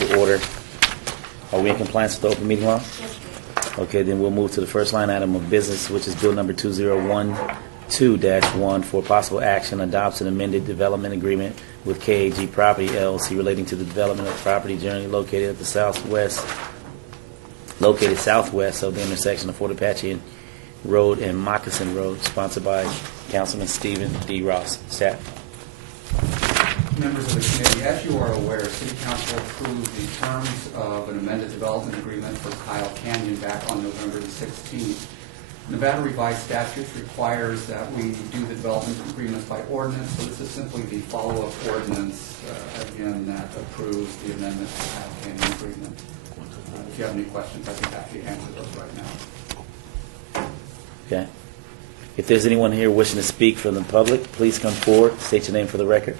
to order. Are we in compliance with the open meeting law? Okay, then we'll move to the first line item of business, which is bill number 2012-1 for possible action, adopts an amended development agreement with KAG Property LLC relating to the development of property generally located southwest of the intersection of Fort Apache Road and Moccasin Road, sponsored by Councilman Stephen D. Ross. Staff. Members of the committee, as you are aware, City Council approved the terms of an amended development agreement for Kyle Canyon back on November the 16th. Nevada revised statutes requires that we do the development agreements by ordinance, so this is simply the follow-up ordinance, again, that approves the amendment to the Kyle Canyon agreement. If you have any questions, I'd be happy to answer those right now. Okay. If there's anyone here wishing to speak from the public, please come forward. State your name for the record.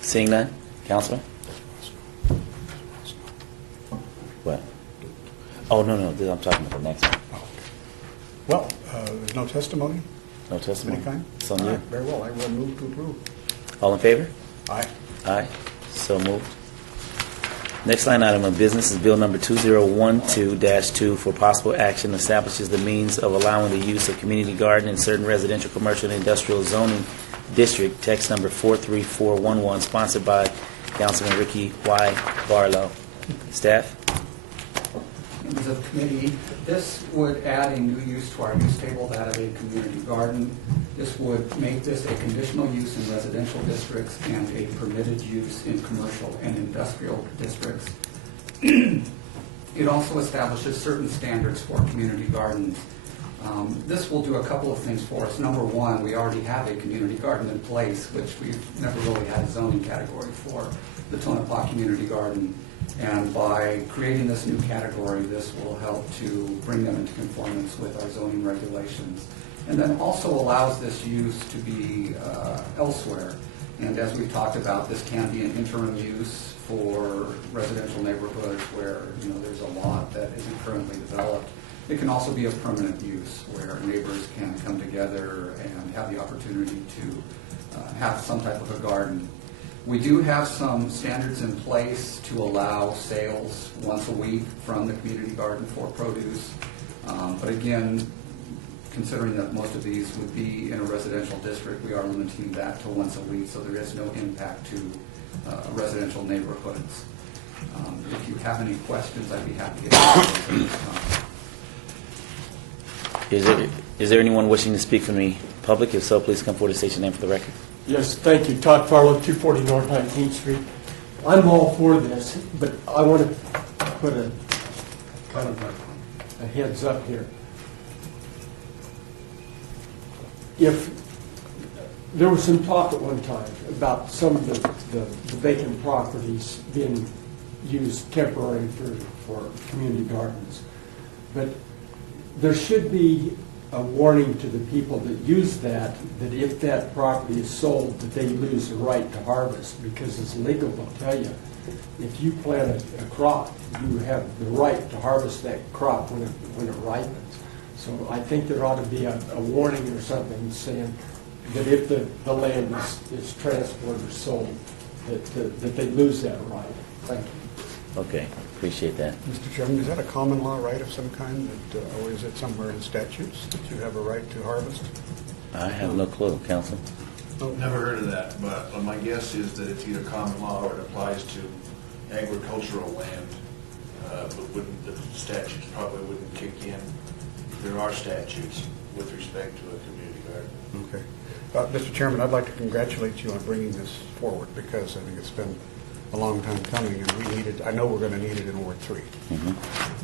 Seeing none, Councilman? What? Oh, no, I'm talking about the next one. Well, there's no testimony? No Of testimony? any kind? It's on All you. right, very well. I will move to approve. All in favor? Aye. Aye. So moved. Next line item of business is bill number 2012-2 for possible action, establishes the means of allowing the use of community garden in certain residential, commercial, and industrial zoning district, text number 43411, sponsored by Councilman Ricky Y. Barlow. Staff? Members of the committee, this would add a new use to our use table, that of a community garden. This would make this a conditional use in residential districts and a permitted use in commercial and industrial districts. It also establishes certain standards for community gardens. This will do a couple of things for us. Number one, we already have a community garden in place, which we've never really had a zoning category for, the Tonopah Community Garden. And by creating this new category, this will help to bring them into conformance with our zoning regulations. And then also allows this use to be elsewhere. And as we've talked about, this can be an interim use for residential neighborhoods where there's a lot that isn't currently developed. It can also be a permanent use where neighbors can come together and have the opportunity to have some type of a garden. We do have some standards in place to allow sales once a week from the community garden for produce. But again, considering that most of these would be in a residential district, we are limiting that to once a week, so there is no impact to residential neighborhoods. If you have any questions, I'd be happy to answer those at this time. Is there anyone wishing to speak from the public? If so, please come forward and state your name for the record. Yes, thank you. Todd Farlow, 240 North 19th Street. I'm all for this, but I want to put a kind of a heads up here. If there was some talk at one time about some of the vacant properties being used temporarily for community gardens, but there should be a warning to the people that use that if that property is sold, that they lose the right to harvest, because as legal will tell you, if you plant a crop, you have the right to harvest that crop when it ripens. So I think there ought to be a warning or something saying that if the land is transported or sold, that they lose that right. Thank you. Okay, appreciate that. Mr. Chairman, is that a common law right of some kind, or is it somewhere in statutes that you have a right to harvest? I have no clue, Council. Never heard of that, but my guess is that it's either common law or it applies to agricultural land, but the statutes probably wouldn't kick in. There are statutes with respect to a community garden. Okay. Mr. Chairman, I'd like to congratulate you on bringing this forward, because I think it's been a long time coming, and we need it. I know we're going to need it in Ward 3. Mm-hmm.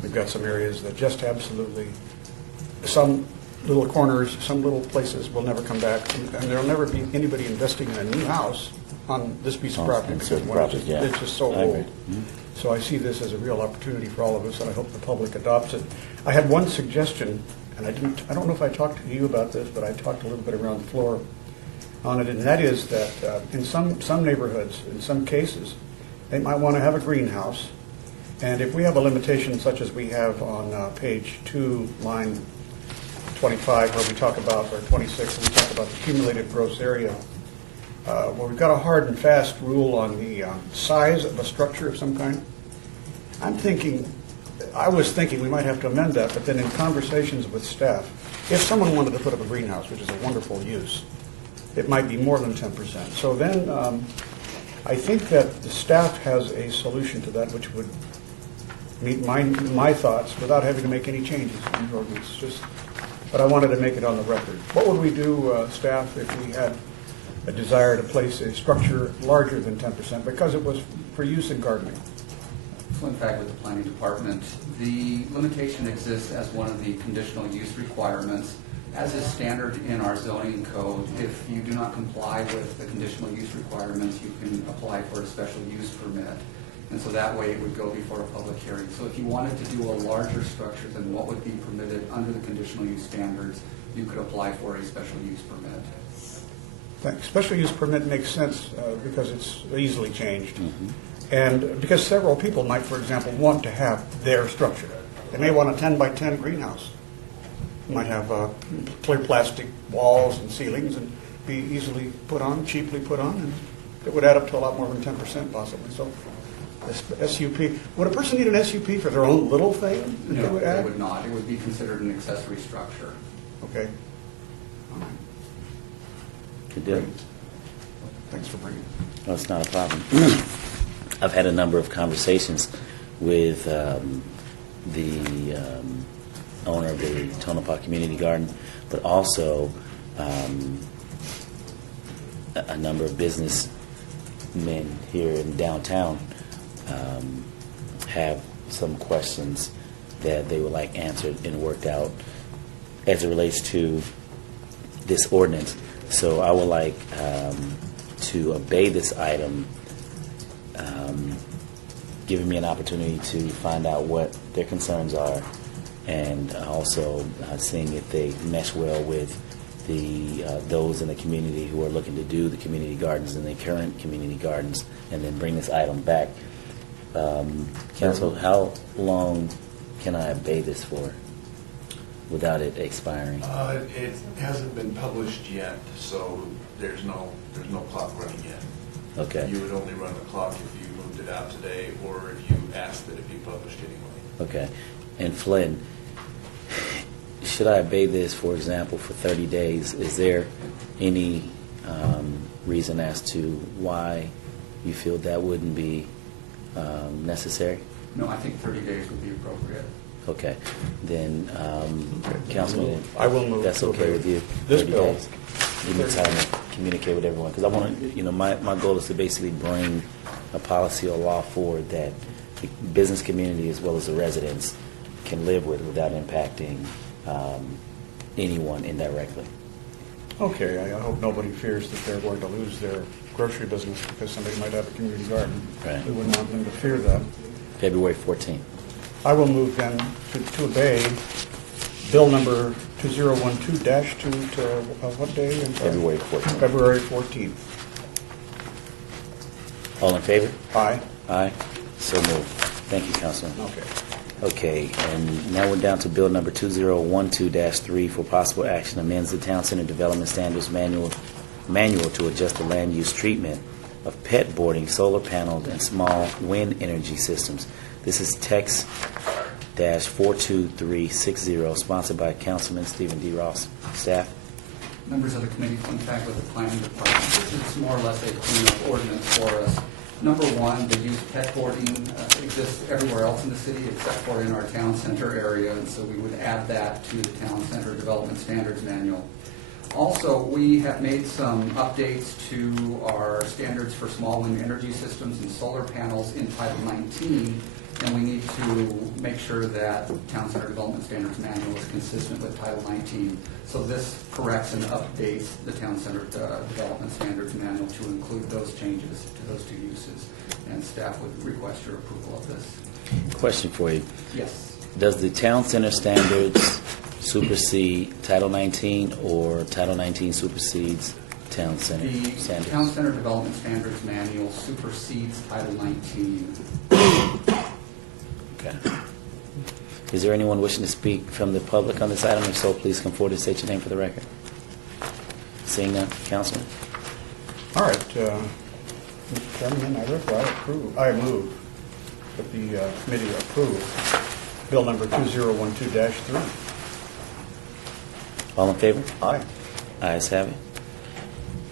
We've got some areas that just absolutely, some little corners, some little places will never come back, and there'll never be anybody investing in a new house on this piece of property, because it's just so old. Mm-hmm. So I see this as a real opportunity for all of us, and I hope the public adopts it. I had one suggestion, and I don't know if I talked to you about this, but I talked a little bit around the floor on it, and that is that in some neighborhoods, in some cases, they might want to have a greenhouse, and if we have a limitation such as we have on page 2, line 25, where we talk about, or 26, where we talk about the accumulated gross area, where we've got a hard and fast rule on the size of a structure of some kind. I was thinking we might have to amend that, but then in conversations with staff, if someone wanted to put up a greenhouse, which is a wonderful use, it might be more than 10%. So then I think that the staff has a solution to that which would meet my thoughts without having to make any changes in the ordinance. But I wanted to make it on the record. What would we do, staff, if we had a desire to place a structure larger than 10% because it was for use in gardening? So in fact, with the planning department, the limitation exists as one of the conditional use requirements. As is standard in our zoning code, if you do not comply with the conditional use requirements, you can apply for a special use permit. And so that way it would go before a public hearing. So if you wanted to do a larger structure than what would be permitted under the conditional use standards, you could apply for a special use permit. Thanks. Special use permit makes sense because it's easily changed. And because several people might, for example, want to have their structure. They may want a 10 by 10 greenhouse. Might have clear plastic walls and ceilings and be easily put on, cheaply put on, and it would add up to a lot more than 10% possibly. So SUP, would a person need an SUP for their own little thing that No, they would add? it would not. It would be considered an accessory structure. Okay. All right. Good deal. Thanks for bringing it. No, it's not a problem. I've had a number of conversations with the owner of the Tonopah Community Garden, but also a number of businessmen here in downtown have some questions that they would like answered and worked out as it relates to this ordinance. So I would like to obey this item, giving me an opportunity to find out what their concerns are, and also seeing if they mesh well with the those in the community who are looking to do the community gardens and the current community gardens, and then bring this item back. Council, how long can I obey this for without it expiring? It hasn't been published yet, so there's no clock running yet. Okay. You would only run the clock if you moved it out today or if you asked that it be published anyway. Okay. And Flynn, should I obey this, for example, for 30 days? Is there any reason as to why you feel that wouldn't be necessary? No, I think 30 days would be appropriate. Okay. Then, Councilman, I will move that's to okay obey with you? this 30 bill. days. Give me time to communicate with everyone, because I want to, my goal is to basically bring a policy or law forward that the business community as well as the residents can live with without impacting anyone indirectly. Okay, I hope nobody fears that they're going to lose their grocery business because somebody might have a community garden. Right. We wouldn't want them to fear that. February 14th. I will move then to obey Bill number 2012-2 to what day? I'm sorry. February 14th. February 14th. All in favor? Aye. Aye. So moved. Thank you, Councilman. Okay. Okay, and now we're down to Bill number 2012-3 for possible action, amends the Town Center Development Standards Manual to adjust the land use treatment of pet boarding, solar paneled, and small wind energy systems. This is text -42360, sponsored by Councilman Stephen D. Ross. Staff? Members of the committee, in fact, with the planning department, this is more or less a cleanup ordinance for us. Number one, the use of pet boarding exists everywhere else in the city except for in our town center area, and so we would add that to the Town Center Development Standards Manual. Also, we have made some updates to our standards for small wind energy systems and solar panels in Title 19, and we need to make sure that Town Center Development Standards Manual is consistent with Title 19. So this corrects and updates the Town Center Development Standards Manual to include those changes to those two uses. And staff would request your approval of this. Question for you. Yes. Does the Town Center standards supersede Title 19, or Title 19 supersedes Town Center The standards? Town Center Development Standards Manual supersedes Title 19. Okay. Is there anyone wishing to speak from the public on this item? If so, please come forward and state your name for the record. Seeing none, Councilman? All right, Mr. Chairman, I move that the committee approve Bill number 2012-3. All in favor? Aye. Ayes have it.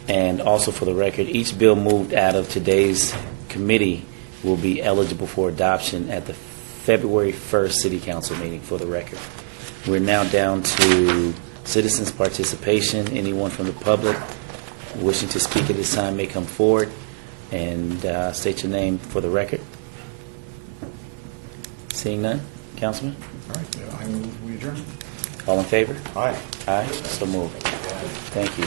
And also for the record, each bill moved out of today's committee will be eligible for adoption at the February 1st City Council meeting, for the record. We're now down to citizens' participation. Anyone from the public wishing to speak at this time may come forward and state your name for the record. Seeing none, Councilman? All right, I move we adjourn. All in favor? Aye. Aye, so moved. Thank you.